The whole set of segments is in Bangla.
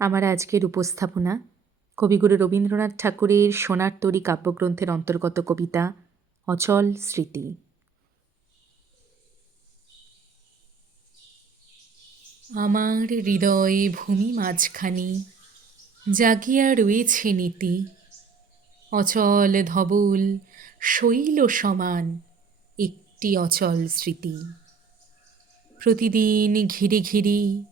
আমার আজকের উপস্থাপনা কবিগুরু রবীন্দ্রনাথ ঠাকুরের সোনার তরী কাব্যগ্রন্থের অন্তর্গত কবিতা, অচল স্মৃতি। আমার হৃদয়ে ভূমি মাঝখানি জাগিয়া রয়েছে নীতি, অচল ধবল শৈল সমান একটি অচল স্মৃতি। প্রতিদিন ঘিরে ঘিরি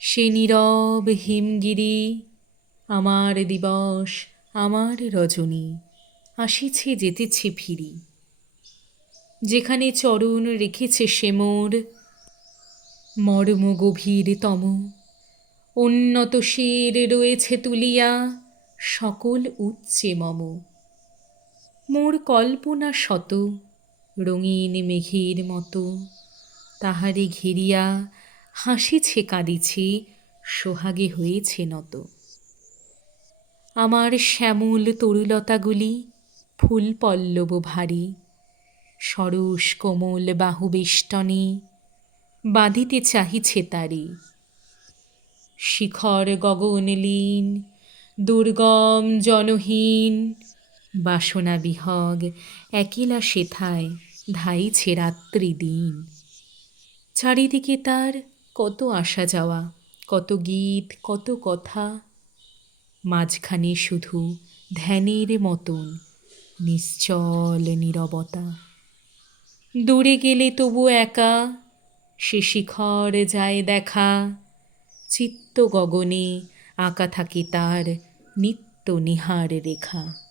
সে নীরব হিমগিরি, আমার দিবস, আমার রজনী, আসিছে যেতেছে ফিরি। যেখানে চরণ রেখেছে সে মোর, মর্ম গভীরতম উন্নত শির রয়েছে তুলিয়া, সকল উচ্চে মম। মোর কল্পনা শত, রঙিন মেঘের মতো, তাহারে ঘিরিয়া হাসিছে কাঁদিছে সোহাগে হয়েছে নত। আমার শ্যামল তরুলতাগুলি ফুল পল্লব ভারী সরস কোমল বাহু বেষ্টনে বাঁধিতে চাহিছে তারি। শিখর গগন লীন, দুর্গম জনহীন, বাসনা বিহগ একিলা সেথায় ধাইছে রাত্রি দিন। চারিদিকে তার আসা যাওয়া, কত গীত, কত কথা। মাঝখানে শুধু ধ্যানের মতন নিশ্চল নীরবতা। দূরে গেলে তবু একা, সে শিখর যায় দেখা। চিত্ত গগনে আঁকা থাকে তার নিত্য নিহার রেখা।